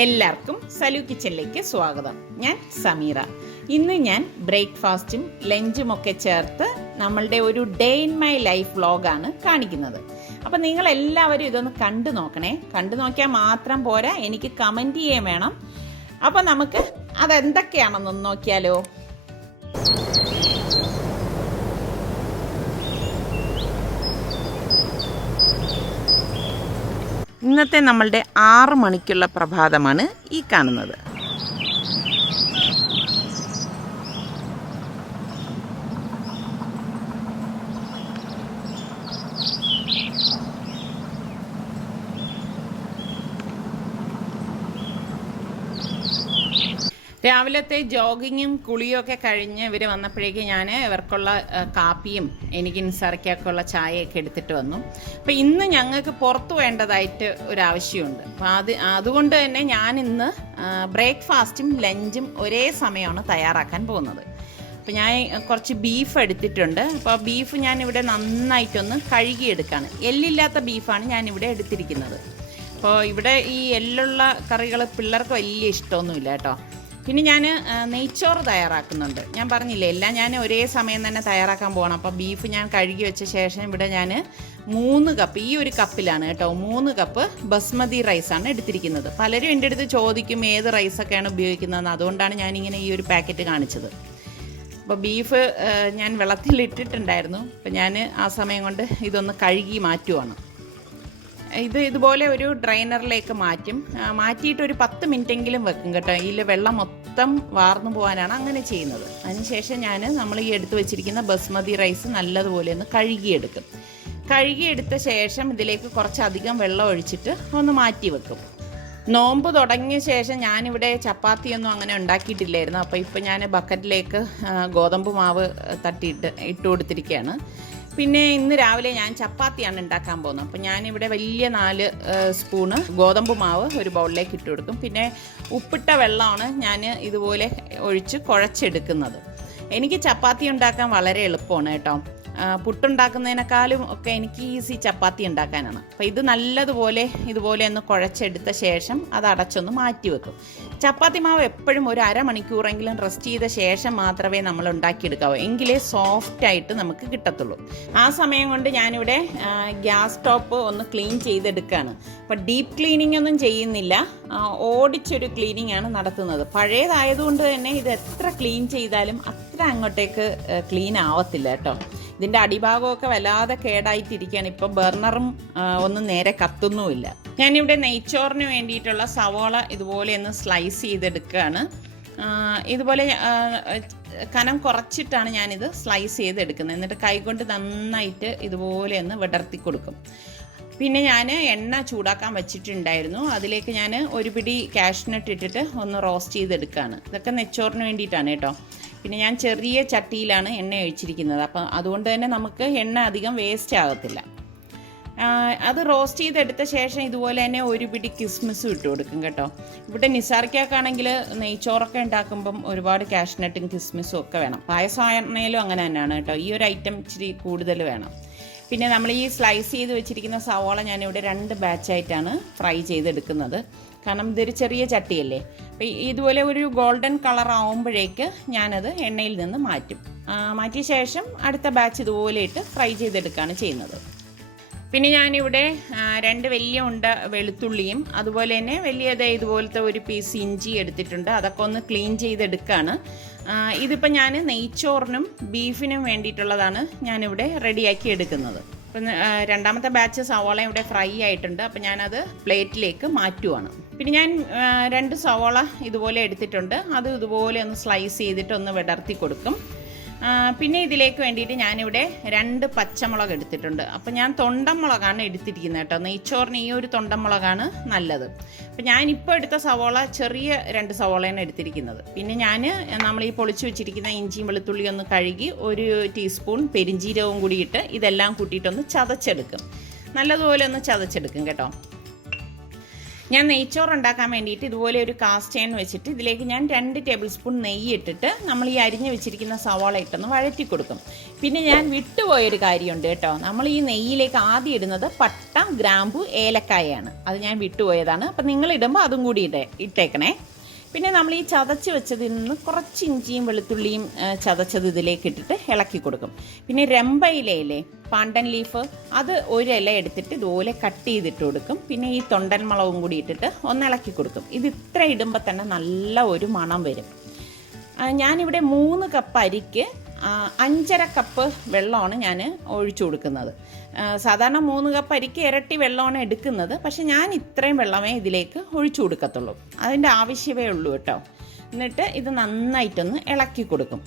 എല്ലാവർക്കും സലു കിച്ചണിലേക്ക് സ്വാഗതം. ഞാൻ സമീറ. ഇന്ന് ഞാൻ ബ്രേക്ക്ഫാസ്റ്റും ലഞ്ചും ഒക്കെ ചേർത്ത് നമ്മളുടെ ഒരു ഡേ ഇൻ മൈ ലൈഫ് വ്ളോഗാണ് കാണിക്കുന്നത്. അപ്പം നിങ്ങളെല്ലാവരും ഇതൊന്ന് കണ്ടു നോക്കണേ. കണ്ടു നോക്കിയാൽ മാത്രം പോരാ, എനിക്ക് കമൻറ്റ് ചെയ്യാൻ വേണം. അപ്പം നമുക്ക് അതെന്തൊക്കെയാണെന്നൊന്ന് നോക്കിയാലോ. ഇന്നത്തെ നമ്മളുടെ 6 മണിക്കുള്ള പ്രഭാതമാണ് ഈ കാണുന്നത്. രാവിലത്തെ ജോഗിങ്ങും കുളിയും ഒക്കെ കഴിഞ്ഞ് ഇവർ വന്നപ്പോഴേക്കും ഞാൻ ഇവർക്കുള്ള കാപ്പിയും എനിക്ക് നിസാറിക്കൊക്കെയുള്ള ചായയൊക്കെ എടുത്തിട്ട് വന്നു. അപ്പോൾ ഇന്ന് ഞങ്ങൾക്ക് പുറത്ത് വേണ്ടതായിട്ട് ഒരാവശ്യമുണ്ട്. അപ്പോൾ അതുകൊണ്ട് തന്നെ ഞാനിന്ന് ബ്രേക്ക്ഫാസ്റ്റും ലഞ്ചും ഒരേ സമയമാണ് തയ്യാറാക്കാൻ പോകുന്നത്. അപ്പോൾ ഞാൻ കുറച്ച് ബീഫ് എടുത്തിട്ടുണ്ട്. അപ്പോൾ ബീഫ് ഞാനിവിടെ നന്നായിട്ടൊന്ന് കഴുകിയെടുക്കുകയാണ്. എല്ലില്ലാത്ത ബീഫാണ് ഞാനിവിടെ എടുത്തിരിക്കുന്നത്. അപ്പോൾ ഇവിടെ ഈ എല്ലുള്ള കറികൾ പിള്ളേർക്ക് വലിയ ഇഷ്ടമൊന്നുമില്ല കേട്ടോ. പിന്നെ ഞാൻ നെയ്ച്ചോറ് തയ്യാറാക്കുന്നുണ്ട്. ഞാൻ പറഞ്ഞില്ലേ, എല്ലാം ഞാൻ ഒരേ സമയം തന്നെ തയ്യാറാക്കാൻ പോകണം. അപ്പോൾ ബീഫ് ഞാൻ കഴുകി വെച്ച ശേഷം ഇവിടെ ഞാൻ 3 കപ്പ്, ഈ ഒരു കപ്പിലാണ് കേട്ടോ, 3 കപ്പ് ബസ്മതി റൈസാണ് എടുത്തിരിക്കുന്നത്. പലരും എൻ്റെ അടുത്ത് ചോദിക്കും ഏത് റൈസൊക്കെയാണ് ഉപയോഗിക്കുന്നതെന്ന്. അതുകൊണ്ടാണ് ഞാനിങ്ങനെ ഈ ഒരു പാക്കറ്റ് കാണിച്ചത്. അപ്പോൾ ബീഫ് ഞാൻ വെള്ളത്തിലിട്ടിട്ടുണ്ടായിരുന്നു. അപ്പോൾ ഞാൻ ആ സമയം കൊണ്ട് ഇതൊന്ന് കഴുകി മാറ്റുവാണ്. ഇതുപോലെ ഒരു ഡ്രൈനറിലേക്ക് മാറ്റിയിട്ട് ഒരു 10 മിനിറ്റെങ്കിലും വെക്കും കേട്ടോ. ഇതിൽ വെള്ളം മൊത്തം വാർന്നു പോകാനാണ് അങ്ങനെ ചെയ്യുന്നത്. അതിനുശേഷം നമ്മൾ ഈ എടുത്തു വെച്ചിരിക്കുന്ന ബസ്മതി റൈസ് നല്ലതുപോലെ ഒന്ന് കഴുകിയെടുക്കും. കഴുകിയെടുത്ത ശേഷം ഇതിലേക്ക് കുറച്ചധികം വെള്ളം ഒഴിച്ചിട്ട് ഒന്ന് മാറ്റി വെക്കും. നോമ്പ് തുടങ്ങിയ ശേഷം ഞാനിവിടെ ചപ്പാത്തിയൊന്നും അങ്ങനെ ഉണ്ടാക്കിയിട്ടില്ലായിരുന്നു. അപ്പോൾ ഇപ്പോൾ ഞാൻ ബക്കറ്റിലേക്ക് ഗോതമ്പ് മാവ് ഇട്ട് കൊടുത്തിരിക്കുകയാണ്. പിന്നെ ഇന്ന് രാവിലെ ഞാൻ ചപ്പാത്തിയാണ് ഉണ്ടാക്കാൻ പോകുന്നത്. അപ്പോൾ ഞാനിവിടെ വലിയ 4 സ്പൂണ് ഗോതമ്പ് മാവ് ഒരു ബൗളിലേക്ക് ഇട്ട് കൊടുക്കും. പിന്നെ ഉപ്പിട്ട വെള്ളമാണ് ഞാൻ ഇതുപോലെ ഒഴിച്ച് കുഴച്ചെടുക്കുന്നത്. എനിക്ക് ചപ്പാത്തി ഉണ്ടാക്കാൻ വളരെ എളുപ്പമാണ് കേട്ടോ. പുട്ടുണ്ടാക്കുന്നതിനേക്കാളും ഒക്കെ എനിക്ക് ഈസി ചപ്പാത്തി ഉണ്ടാക്കാനാണ്. അപ്പോൾ ഇത് നല്ലതുപോലെ ഇതുപോലെ ഒന്ന് കുഴച്ചെടുത്ത ശേഷം അത് അടച്ചൊന്ന് മാറ്റി വെക്കും. ചപ്പാത്തി മാവ് എപ്പോഴും ഒരു അരമണിക്കൂറെങ്കിലും റെസ്റ്റ് ചെയ്ത ശേഷം മാത്രമേ നമ്മൾ ഉണ്ടാക്കിയെടുക്കാവൂ. എങ്കിലേ സോഫ്റ്റായിട്ട് നമുക്ക് കിട്ടത്തുള്ളൂ. ആ സമയം കൊണ്ട് ഞാനിവിടെ ഗ്യാസ് സ്റ്റോപ്പ് ഒന്ന് ക്ലീൻ ചെയ്തെടുക്കുകയാണ്. അപ്പോൾ ഡീപ്പ് ക്ലീനിങ് ഒന്നും ചെയ്യുന്നില്ല, ഓടിച്ചൊരു ക്ലീനിങ് ആണ് നടത്തുന്നത്. പഴയതായതുകൊണ്ട് തന്നെ ഇത് എത്ര ക്ലീൻ ചെയ്താലും അത്ര അങ്ങോട്ടേക്ക് ക്ലീൻ ആവത്തില്ല കേട്ടോ. ഇതിൻ്റെ അടിഭാഗമൊക്കെ വല്ലാതെ കേടായിട്ടിരിക്കുകയാണ്. ഇപ്പോൾ ബർണറും ഒന്നും നേരെ കത്തുന്നുമില്ല. ഞാനിവിടെ നെയ്ച്ചോറിന് വേണ്ടിയിട്ടുള്ള സവോള ഇതുപോലെ ഒന്ന് സ്ലൈസ് ചെയ്തെടുക്കുകയാണ്. ഇതുപോലെ കനം കുറച്ചിട്ടാണ് ഞാനിത് സ്ലൈസ് ചെയ്തെടുക്കുന്നത്. എന്നിട്ട് കൈകൊണ്ട് നന്നായിട്ട് ഇതുപോലെ ഒന്ന് വിടർത്തി കൊടുക്കും. പിന്നെ ഞാൻ എണ്ണ ചൂടാക്കാൻ വെച്ചിട്ടുണ്ടായിരുന്നു. അതിലേക്ക് ഞാൻ ഒരു പിടി കാഷ്നട്ട് ഇട്ടിട്ട് ഒന്ന് റോസ്റ്റ് ചെയ്തെടുക്കുകയാണ്. ഇതൊക്കെ നെയ്ച്ചോറിന് വേണ്ടിയിട്ടാണ് കേട്ടോ. പിന്നെ ഞാൻ ചെറിയ ചട്ടിയിലാണ് എണ്ണ ഒഴിച്ചിരിക്കുന്നത്. അപ്പം അതുകൊണ്ട് തന്നെ നമുക്ക് എണ്ണ അധികം വേസ്റ്റ് ആകത്തില്ല. അത് റോസ്റ്റ് ചെയ്തെടുത്ത ശേഷം ഇതുപോലെ തന്നെ ഒരു പിടി കിസ്മിസും ഇട്ട് കൊടുക്കും കേട്ടോ. ഇവിടെ നിസാറിക്കാണെങ്കിൽ നെയ്ച്ചോറൊക്കെ ഉണ്ടാക്കുമ്പം ഒരുപാട് കാഷ്നട്ടും കിസ്മിസും ഒക്കെ വേണം. പായസമാണേലും അങ്ങനെ തന്നെയാണ് കേട്ടോ. ഈ ഒരു ഐറ്റം ഇച്ചിരി കൂടുതൽ വേണം. പിന്നെ നമ്മൾ ഈ സ്ലൈസ് ചെയ്ത് വെച്ചിരിക്കുന്ന സവോള ഞാനിവിടെ 2 ബാച്ചായിട്ടാണ് ഫ്രൈ ചെയ്തെടുക്കുന്നത്. കാരണം ഇതൊരു ചെറിയ ചട്ടിയല്ലേ. അപ്പോൾ ഇതുപോലെ ഒരു ഗോൾഡൻ കളർ ആവുമ്പോഴേക്ക് ഞാനത് എണ്ണയിൽ നിന്ന് മാറ്റിയ ശേഷം അടുത്ത ബാച്ച് ഇതുപോലെ ഇട്ട് ഫ്രൈ ചെയ്തെടുക്കുകയാണ് ചെയ്യുന്നത്. പിന്നെ ഞാനിവിടെ 2 വലിയ ഉണ്ട വെളുത്തുള്ളിയും അതുപോലെ തന്നെ ഇതുപോലത്തെ ഒരു പീസ് ഇഞ്ചി എടുത്തിട്ടുണ്ട്. അതൊക്കെ ഒന്ന് ക്ലീൻ ചെയ്തെടുക്കുകയാണ്. ഇതിപ്പോൾ ഞാൻ നെയ്ച്ചോറിനും ബീഫിനും വേണ്ടിയിട്ടുള്ളതാണ് ഞാനിവിടെ റെഡിയാക്കി എടുക്കുന്നത്. അപ്പം രണ്ടാമത്തെ ബാച്ച് സവോള ഇവിടെ ഫ്രൈ ആയിട്ടുണ്ട്. അപ്പം ഞാനത് പ്ലേറ്റിലേക്ക് മാറ്റുവാണ്. പിന്നെ ഞാൻ 2 സവോള ഇതുപോലെ എടുത്തിട്ടുണ്ട്. അത് ഇതുപോലെ ഒന്ന് സ്ലൈസ് ചെയ്തിട്ട് ഒന്ന് വിടർത്തി കൊടുക്കും. പിന്നെ ഇതിലേക്ക് വേണ്ടിയിട്ട് ഞാനിവിടെ 2 പച്ചമുളക് എടുത്തിട്ടുണ്ട്. അപ്പോൾ ഞാൻ തൊണ്ടമുളകാണ് എടുത്തിരിക്കുന്നത് കേട്ടോ. നെയ്ച്ചോറിന് ഈ ഒരു തൊണ്ടമുളകാണ് നല്ലത്. അപ്പോൾ ഞാനിപ്പോൾ എടുത്ത സവോള ചെറിയ 2 സവോളയാണ് എടുത്തിരിക്കുന്നത്. പിന്നെ നമ്മൾ ഈ പൊളിച്ചു വെച്ചിരിക്കുന്ന ഇഞ്ചിയും വെളുത്തുള്ളിയും ഒന്ന് കഴുകി 1 ടീസ്പൂൺ പെരിഞ്ജീരകവും കൂടി ഇട്ട് ഇതെല്ലാം കൂട്ടിയിട്ടൊന്ന് ചതച്ചെടുക്കും. നല്ലതുപോലെ ഒന്ന് ചതച്ചെടുക്കും കേട്ടോ. ഞാൻ നെയ്ച്ചോറ് ഉണ്ടാക്കാൻ വേണ്ടിയിട്ട് ഇതുപോലെ ഒരു കാസ്റ്റ് അയൺ വെച്ചിട്ട് ഇതിലേക്ക് ഞാൻ 2 ടേബിൾ സ്പൂൺ നെയ്യ് ഇട്ടിട്ട് നമ്മൾ ഈ അരിഞ്ഞ് വെച്ചിരിക്കുന്ന സവാള ഇട്ടൊന്ന് വഴറ്റി കൊടുക്കും. പിന്നെ ഞാൻ വിട്ടുപോയൊരു കാര്യമുണ്ട് കേട്ടോ. നമ്മൾ ഈ നെയ്യിലേക്ക് ആദ്യം ഇടുന്നത് പട്ട, ഗ്രാമ്പു, ഏലക്കായയാണ്. അത് ഞാൻ വിട്ടുപോയതാണ്. അപ്പം നിങ്ങൾ ഇടുമ്പോൾ അതും കൂടി ഇട്ടേക്കണേ. പിന്നെ നമ്മൾ ഈ ചതച്ച് വെച്ചതിൽ നിന്ന് കുറച്ച് ഇഞ്ചിയും വെളുത്തുള്ളിയും ചതച്ചത് ഇതിലേക്ക് ഇട്ടിട്ട് ഇളക്കി കൊടുക്കും. പിന്നെ രമ്പയിലയില്ലേ, പാണ്ടൻ ലീഫ്, അത് ഒരു ഇല എടുത്തിട്ട് ഇതുപോലെ കട്ട് ചെയ്തിട്ട് കൊടുക്കും. പിന്നെ ഈ തൊണ്ടൻ മുളകും കൂടി ഇട്ടിട്ട് ഒന്ന് ഇളക്കി കൊടുക്കും. ഇത് ഇത്ര ഇടുമ്പോൾ തന്നെ നല്ല ഒരു മണം വരും. ഞാനിവിടെ 3 കപ്പ് അരിക്ക് 5.5 കപ്പ് വെള്ളമാണ് ഞാൻ ഒഴിച്ചു കൊടുക്കുന്നത്. സാധാരണ 3 കപ്പ് അരിക്ക് ഇരട്ടി വെള്ളമാണ് എടുക്കുന്നത്. പക്ഷെ ഞാൻ ഇത്രയും വെള്ളമേ ഇതിലേക്ക് ഒഴിച്ചു കൊടുക്കത്തുള്ളൂ. അതിൻ്റെ ആവശ്യമേ ഉള്ളൂ കേട്ടോ. എന്നിട്ട് ഇത് നന്നായിട്ടൊന്ന് ഇളക്കി കൊടുക്കും.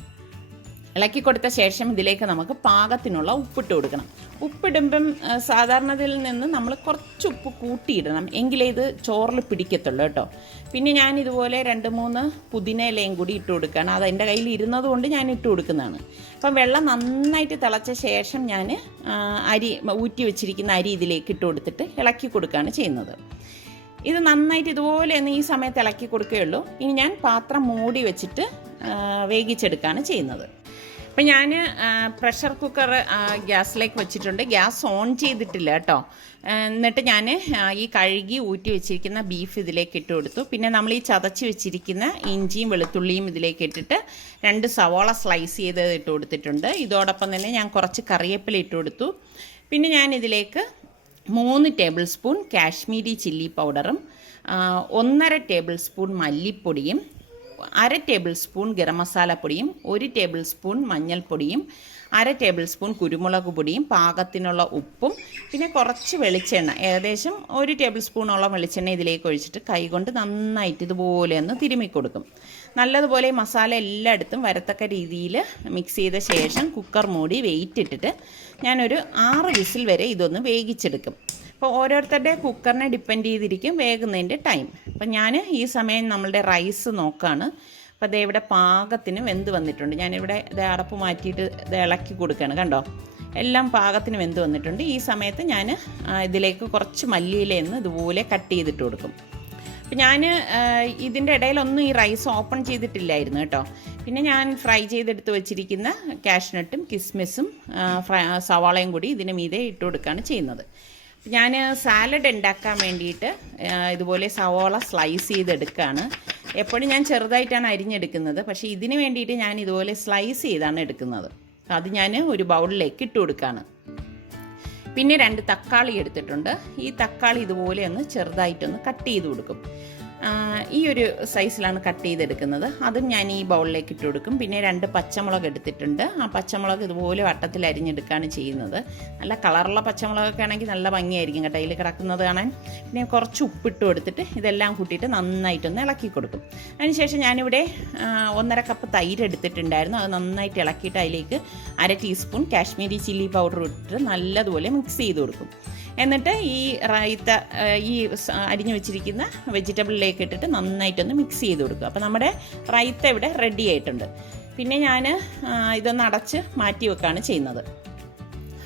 ഇളക്കി കൊടുത്ത ശേഷം ഇതിലേക്ക് നമുക്ക് പാകത്തിനുള്ള ഉപ്പിട്ട് കൊടുക്കണം. ഉപ്പിടുമ്പം സാധാരണതിൽ നിന്ന് നമ്മൾ കുറച്ച് ഉപ്പ് കൂട്ടിയിടണം, എങ്കിലേ ഇത് ചോറിൽ പിടിക്കത്തുള്ളൂ കേട്ടോ. പിന്നെ ഞാൻ ഇതുപോലെ 2-3 പുതിന ഇലയും കൂടി ഇട്ട് കൊടുക്കുകയാണ്. അത് എൻ്റെ കയ്യിൽ ഇരുന്നത് കൊണ്ട് ഞാൻ ഇട്ട് കൊടുക്കുന്നതാണ്. അപ്പം വെള്ളം നന്നായിട്ട് തിളച്ച ശേഷം ഞാൻ അരി ഊറ്റി വെച്ചിരിക്കുന്ന അരി ഇതിലേക്ക് ഇട്ട് കൊടുത്തിട്ട് ഇളക്കി കൊടുക്കുകയാണ് ചെയ്യുന്നത്. ഇത് നന്നായിട്ട് ഇതുപോലെ ഒന്ന് ഈ സമയത്ത് ഇളക്കി കൊടുക്കുകയുള്ളൂ. ഇനി ഞാൻ പാത്രം മൂടി വെച്ചിട്ട് വേവിച്ചെടുക്കുകയാണ് ചെയ്യുന്നത്. അപ്പം ഞാൻ പ്രഷർ കുക്കർ ഗ്യാസിലേക്ക് വെച്ചിട്ടുണ്ട്. ഗ്യാസ് ഓൺ ചെയ്തിട്ടില്ല കേട്ടോ. എന്നിട്ട് ഞാൻ ഈ കഴുകി ഊറ്റി വെച്ചിരിക്കുന്ന ബീഫ് ഇതിലേക്ക് ഇട്ട് കൊടുത്തു. പിന്നെ നമ്മൾ ഈ ചതച്ച് വെച്ചിരിക്കുന്ന ഇഞ്ചിയും വെളുത്തുള്ളിയും ഇതിലേക്ക് ഇട്ടിട്ട് 2 സവാള സ്ലൈസ് ചെയ്ത് ഇട്ട് കൊടുത്തിട്ടുണ്ട്. ഇതോടൊപ്പം തന്നെ ഞാൻ കുറച്ച് കറിവേപ്പില ഇട്ട് കൊടുത്തു. പിന്നെ ഞാൻ ഇതിലേക്ക് 3 ടേബിൾ സ്പൂൺ കാശ്മീരി ചില്ലി പൗഡറും 1.5 ടേബിൾ സ്പൂൺ മല്ലിപ്പൊടിയും 1/2 ടേബിൾ സ്പൂൺ ഗരം മസാല പൊടിയും 1 ടേബിൾ സ്പൂൺ മഞ്ഞൾപ്പൊടിയും 1/2 ടേബിൾ സ്പൂൺ കുരുമുളക് പൊടിയും പാകത്തിനുള്ള ഉപ്പും പിന്നെ കുറച്ച് വെളിച്ചെണ്ണ, ഏകദേശം 1 ടേബിൾ സ്പൂണോളം വെളിച്ചെണ്ണ ഇതിലേക്ക് ഒഴിച്ചിട്ട് കൈകൊണ്ട് നന്നായിട്ട് ഇതുപോലെ ഒന്ന് തിരുമ്മി കൊടുക്കും. നല്ലതുപോലെ മസാല എല്ലായിടത്തും വരത്തക്ക രീതിയിൽ മിക്സ് ചെയ്ത ശേഷം കുക്കർ മൂടി വെയിറ്റ് ഇട്ടിട്ട് ഞാനൊരു 6 വിസിൽ വരെ ഇതൊന്ന് വേവിച്ചെടുക്കും. അപ്പോൾ ഓരോരുത്തരുടെ കുക്കറിനെ ഡിപ്പെൻഡ് ചെയ്തിരിക്കും വേകുന്നതിൻ്റെ ടൈം. അപ്പം ഞാൻ ഈ സമയം നമ്മളുടെ റൈസ് നോക്കുകയാണ്. അപ്പോൾ അതേ ഇവിടെ പാകത്തിന് വെന്ത് വന്നിട്ടുണ്ട്. ഞാനിവിടെ ഇത് അടപ്പ് മാറ്റിയിട്ട് ഇത് ഇളക്കി കൊടുക്കുകയാണ്. കണ്ടോ, എല്ലാം പാകത്തിന് വെന്ത് വന്നിട്ടുണ്ട്. ഈ സമയത്ത് ഞാൻ ഇതിലേക്ക് കുറച്ച് മല്ലിയിലയെന്ന് ഇതുപോലെ കട്ട് ചെയ്തിട്ട് കൊടുക്കും. അപ്പം ഞാൻ ഇതിൻ്റെ ഇടയിലൊന്നും ഈ റൈസ് ഓപ്പൺ ചെയ്തിട്ടില്ലായിരുന്നു കേട്ടോ. പിന്നെ ഞാൻ ഫ്രൈ ചെയ്തെടുത്ത് വെച്ചിരിക്കുന്ന കാഷ്നട്ടും കിസ്മിസും സവാളയും കൂടി ഇതിന് മീതെ ഇട്ട് കൊടുക്കുകയാണ് ചെയ്യുന്നത്. ഞാൻ സാലഡ് ഉണ്ടാക്കാൻ വേണ്ടിയിട്ട് ഇതുപോലെ സവാള സ്ലൈസ് ചെയ്തെടുക്കുകയാണ്. എപ്പോഴും ഞാൻ ചെറുതായിട്ടാണ് അരിഞ്ഞെടുക്കുന്നത്, പക്ഷേ ഇതിന് വേണ്ടിയിട്ട് ഞാൻ ഇതുപോലെ സ്ലൈസ് ചെയ്താണ് എടുക്കുന്നത്. അത് ഞാൻ ഒരു ബൗളിലേക്ക് ഇട്ട് കൊടുക്കുകയാണ്. പിന്നെ 2 തക്കാളി എടുത്തിട്ടുണ്ട്. ഈ തക്കാളി ഇതുപോലെ ഒന്ന് ചെറുതായിട്ടൊന്ന് കട്ട് ചെയ്ത് കൊടുക്കും. ഈ ഒരു സൈസിലാണ് കട്ട് ചെയ്തെടുക്കുന്നത്. അതും ഞാൻ ഈ ബൗളിലേക്ക് ഇട്ട് കൊടുക്കും. പിന്നെ 2 പച്ചമുളക് എടുത്തിട്ടുണ്ട്. ആ പച്ചമുളക് ഇതുപോലെ വട്ടത്തിൽ അരിഞ്ഞെടുക്കുകയാണ് ചെയ്യുന്നത്. നല്ല കളറുള്ള പച്ചമുളകൊക്കെ ആണെങ്കിൽ നല്ല ഭംഗിയായിരിക്കും കേട്ടോ അതിൽ കിടക്കുന്നത് കാണാൻ. പിന്നെ കുറച്ച് ഉപ്പിട്ട് കൊടുത്തിട്ട് ഇതെല്ലാം കൂട്ടിയിട്ട് നന്നായിട്ടൊന്ന് ഇളക്കി കൊടുക്കും. അതിനുശേഷം ഞാനിവിടെ 1.5 കപ്പ് തൈര് എടുത്തിട്ടുണ്ടായിരുന്നു. അത് നന്നായിട്ട് ഇളക്കിയിട്ട് അതിലേക്ക് 1/2 ടീസ്പൂൺ കാശ്മീരി ചില്ലി പൗഡർ ഇട്ടിട്ട് നല്ലതുപോലെ മിക്സ് ചെയ്ത് കൊടുക്കും. എന്നിട്ട് ഈ റൈത്ത ഈ അരിഞ്ഞു വെച്ചിരിക്കുന്ന വെജിറ്റബിളിലേക്ക് ഇട്ടിട്ട് നന്നായിട്ടൊന്ന് മിക്സ് ചെയ്ത് കൊടുക്കുക. അപ്പോൾ നമ്മുടെ റൈത്ത ഇവിടെ റെഡി ആയിട്ടുണ്ട്. പിന്നെ ഞാൻ ഇതൊന്ന് അടച്ച് മാറ്റി വെക്കുകയാണ് ചെയ്യുന്നത്.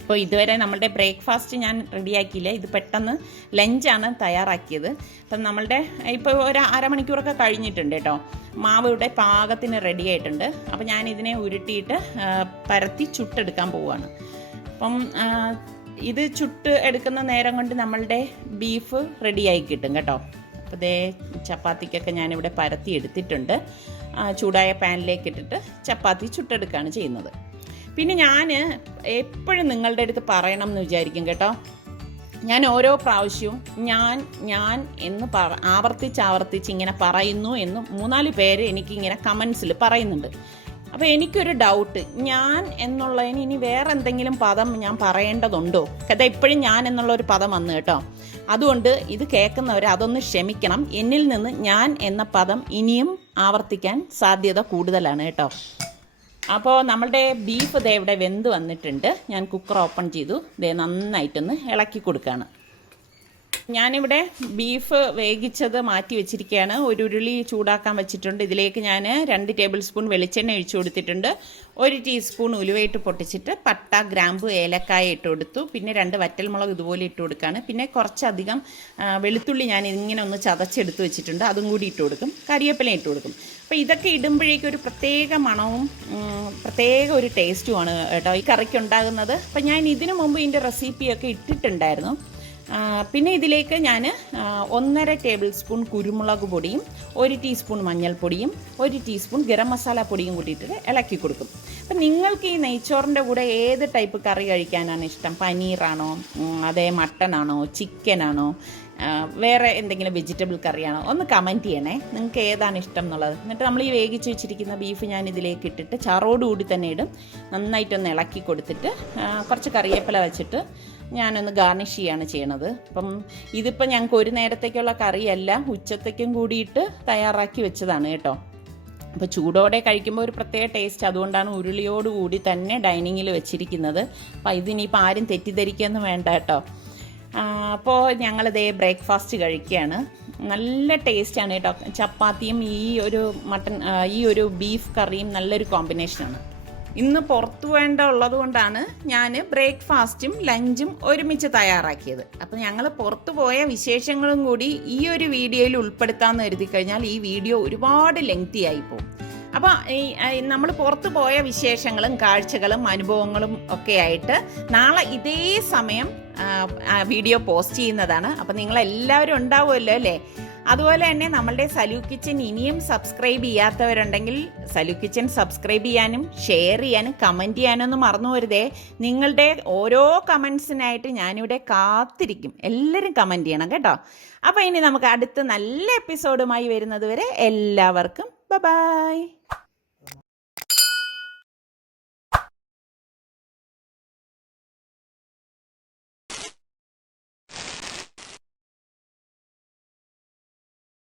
അപ്പോൾ ഇതുവരെ നമ്മളുടെ ബ്രേക്ക്ഫാസ്റ്റ് ഞാൻ റെഡിയാക്കിയില്ല. ഇത് പെട്ടെന്ന് ലഞ്ചാണ് തയ്യാറാക്കിയത്. അപ്പം നമ്മളുടെ ഇപ്പോൾ ഒരു അരമണിക്കൂറൊക്കെ കഴിഞ്ഞിട്ടുണ്ട് കേട്ടോ. മാവ് ഇവിടെ പാകത്തിന് റെഡി ആയിട്ടുണ്ട്. അപ്പോൾ ഞാൻ ഇതിനെ ഉരുട്ടിയിട്ട് പരത്തി ചുട്ടെടുക്കാൻ പോവുകയാണ്. അപ്പം ഇത് ചുട്ട് എടുക്കുന്ന നേരം കൊണ്ട് നമ്മളുടെ ബീഫ് റെഡിയായി കിട്ടും കേട്ടോ. അപ്പോൾ ഇതേ ചപ്പാത്തിക്കൊക്കെ ഞാനിവിടെ പരത്തി എടുത്തിട്ടുണ്ട്. ചൂടായ പാനിലേക്ക് ഇട്ടിട്ട് ചപ്പാത്തി ചുട്ടെടുക്കുകയാണ് ചെയ്യുന്നത്. പിന്നെ ഞാൻ എപ്പോഴും നിങ്ങളുടെ അടുത്ത് പറയണം എന്ന് വിചാരിക്കും കേട്ടോ. ഞാൻ ഓരോ പ്രാവശ്യവും ഞാൻ എന്ന് ആവർത്തിച്ച് ഇങ്ങനെ പറയുന്നു എന്ന് 3-4 പേര് എനിക്കിങ്ങനെ കമൻസിൽ പറയുന്നുണ്ട്. അപ്പോൾ എനിക്കൊരു ഡൗട്ട്, ഞാൻ എന്നുള്ളതിന് ഇനി വേറെ എന്തെങ്കിലും പദം ഞാൻ പറയേണ്ടതുണ്ടോ? കഥ ഇപ്പോഴും ഞാൻ എന്നുള്ളൊരു പദം വന്നു കേട്ടോ. അതുകൊണ്ട് ഇത് കേൾക്കുന്നവർ അതൊന്ന് ക്ഷമിക്കണം. എന്നിൽ നിന്ന് ഞാൻ എന്ന പദം ഇനിയും ആവർത്തിക്കാൻ സാധ്യത കൂടുതലാണ് കേട്ടോ. അപ്പോൾ നമ്മളുടെ ബീഫ് ദേ ഇവിടെ വെന്ത് വന്നിട്ടുണ്ട്. ഞാൻ കുക്കർ ഓപ്പൺ ചെയ്തു. ദേ നന്നായിട്ടൊന്ന് ഇളക്കി കൊടുക്കുകയാണ്. ഞാനിവിടെ ബീഫ് വേവിച്ചത് മാറ്റി വെച്ചിരിക്കുകയാണ്. ഒരു ഉരുളി ചൂടാക്കാൻ വെച്ചിട്ടുണ്ട്. ഇതിലേക്ക് ഞാൻ 2 ടേബിൾ സ്പൂൺ വെളിച്ചെണ്ണ ഒഴിച്ചു കൊടുത്തിട്ടുണ്ട്. 1 ടീസ്പൂൺ ഉലുവയിട്ട് പൊട്ടിച്ചിട്ട് പട്ട, ഗ്രാമ്പു, ഏലക്കായ ഇട്ട് കൊടുത്തു. പിന്നെ 2 വറ്റൽമുളക് ഇതുപോലെ ഇട്ട് കൊടുക്കുകയാണ്. പിന്നെ കുറച്ചധികം വെളുത്തുള്ളി ഞാൻ ഇങ്ങനെ ഒന്ന് ചതച്ചെടുത്ത് വെച്ചിട്ടുണ്ട്, അതും കൂടി ഇട്ട് കൊടുക്കും. കരിവേപ്പില ഇട്ട് കൊടുക്കും. അപ്പോൾ ഇതൊക്കെ ഇടുമ്പോഴേക്കും ഒരു പ്രത്യേക മണവും പ്രത്യേക ഒരു ടേസ്റ്റുമാണ് കേട്ടോ ഈ കറിക്ക് ഉണ്ടാകുന്നത്. അപ്പം ഞാൻ ഇതിനു മുമ്പ് ഇതിൻ്റെ റെസിപ്പിയൊക്കെ ഇട്ടിട്ടുണ്ടായിരുന്നു. പിന്നെ ഇതിലേക്ക് ഞാൻ 1.5 ടേബിൾ സ്പൂൺ കുരുമുളക് പൊടിയും 1 ടീസ്പൂൺ മഞ്ഞൾപ്പൊടിയും 1 ടീസ്പൂൺ ഗരം മസാല പൊടിയും കൂട്ടിയിട്ട് ഇളക്കി കൊടുക്കും. അപ്പം നിങ്ങൾക്ക് ഈ നെയ്ച്ചോറിൻ്റെ കൂടെ ഏത് ടൈപ്പ് കറി കഴിക്കാനാണ് ഇഷ്ടം? പനീറാണോ, അതേ മട്ടനാണോ, ചിക്കനാണോ, വേറെ എന്തെങ്കിലും വെജിറ്റബിൾ കറിയാണോ? ഒന്ന് കമൻറ്റ് ചെയ്യണേ, നിങ്ങൾക്ക് ഏതാണ് ഇഷ്ടം എന്നുള്ളത്. എന്നിട്ട് നമ്മൾ ഈ വേവിച്ച് വെച്ചിരിക്കുന്ന ബീഫ് ഞാൻ ഇതിലേക്ക് ഇട്ടിട്ട് ചാറോടുകൂടി തന്നെ ഇടും. നന്നായിട്ടൊന്ന് ഇളക്കി കൊടുത്തിട്ട് കുറച്ച് കറിവേപ്പില വെച്ചിട്ട് ഞാനൊന്ന് ഗാർണിഷ് ചെയ്യാണ് ചെയ്യണത്. അപ്പം ഇതിപ്പോൾ ഞങ്ങൾക്ക് ഒരു നേരത്തേക്കുള്ള കറിയല്ല, ഉച്ചത്തേക്കും കൂടിയിട്ട് തയ്യാറാക്കി വെച്ചതാണ് കേട്ടോ. അപ്പോൾ ചൂടോടെ കഴിക്കുമ്പോൾ ഒരു പ്രത്യേക ടേസ്റ്റ്, അതുകൊണ്ടാണ് ഉരുളിയോടുകൂടി തന്നെ ഡൈനിങ്ങിൽ വെച്ചിരിക്കുന്നത്. അപ്പോൾ ഇതിനിപ്പോൾ ആരും തെറ്റിദ്ധരിക്കുകയൊന്നും വേണ്ട കേട്ടോ. അപ്പോൾ ഞങ്ങളിതേ ബ്രേക്ക്ഫാസ്റ്റ് കഴിക്കുകയാണ്. നല്ല ടേസ്റ്റാണ് കേട്ടോ. ചപ്പാത്തിയും ഈ ഒരു ബീഫ് കറിയും നല്ലൊരു കോമ്പിനേഷനാണ്. ഇന്ന് പുറത്തു വേണ്ട ഉള്ളത് കൊണ്ടാണ് ഞാൻ ബ്രേക്ക്ഫാസ്റ്റും ലഞ്ചും ഒരുമിച്ച് തയ്യാറാക്കിയത്. അപ്പോൾ ഞങ്ങൾ പുറത്തു പോയ വിശേഷങ്ങളും കൂടി ഈ ഒരു വീഡിയോയിൽ ഉൾപ്പെടുത്താമെന്ന് കരുതി കഴിഞ്ഞാൽ ഈ വീഡിയോ ഒരുപാട് ലെങ്തി ആയിപ്പോവും. അപ്പോൾ നമ്മൾ പുറത്തു പോയ വിശേഷങ്ങളും കാഴ്ചകളും അനുഭവങ്ങളും ഒക്കെ ആയിട്ട് നാളെ ഇതേ സമയം വീഡിയോ പോസ്റ്റ് ചെയ്യുന്നതാണ്. അപ്പോൾ നിങ്ങളെല്ലാവരും ഉണ്ടാവുമല്ലോ അല്ലേ? അതുപോലെ തന്നെ നമ്മളുടെ സലു കിച്ചൻ ഇനിയും സബ്സ്ക്രൈബ് ചെയ്യാത്തവരുണ്ടെങ്കിൽ സലു കിച്ചൻ സബ്സ്ക്രൈബ് ചെയ്യാനും ഷെയർ ചെയ്യാനും കമൻറ്റ് ചെയ്യാനും ഒന്നും മറന്നു വരുതേ. നിങ്ങളുടെ ഓരോ കമൻസിനായിട്ട് ഞാനിവിടെ കാത്തിരിക്കും. എല്ലാവരും കമൻറ്റ് ചെയ്യണം കേട്ടോ. അപ്പോൾ ഇനി നമുക്ക് അടുത്ത നല്ല എപ്പിസോഡുമായി വരുന്നത് വരെ എല്ലാവർക്കും ബൈ.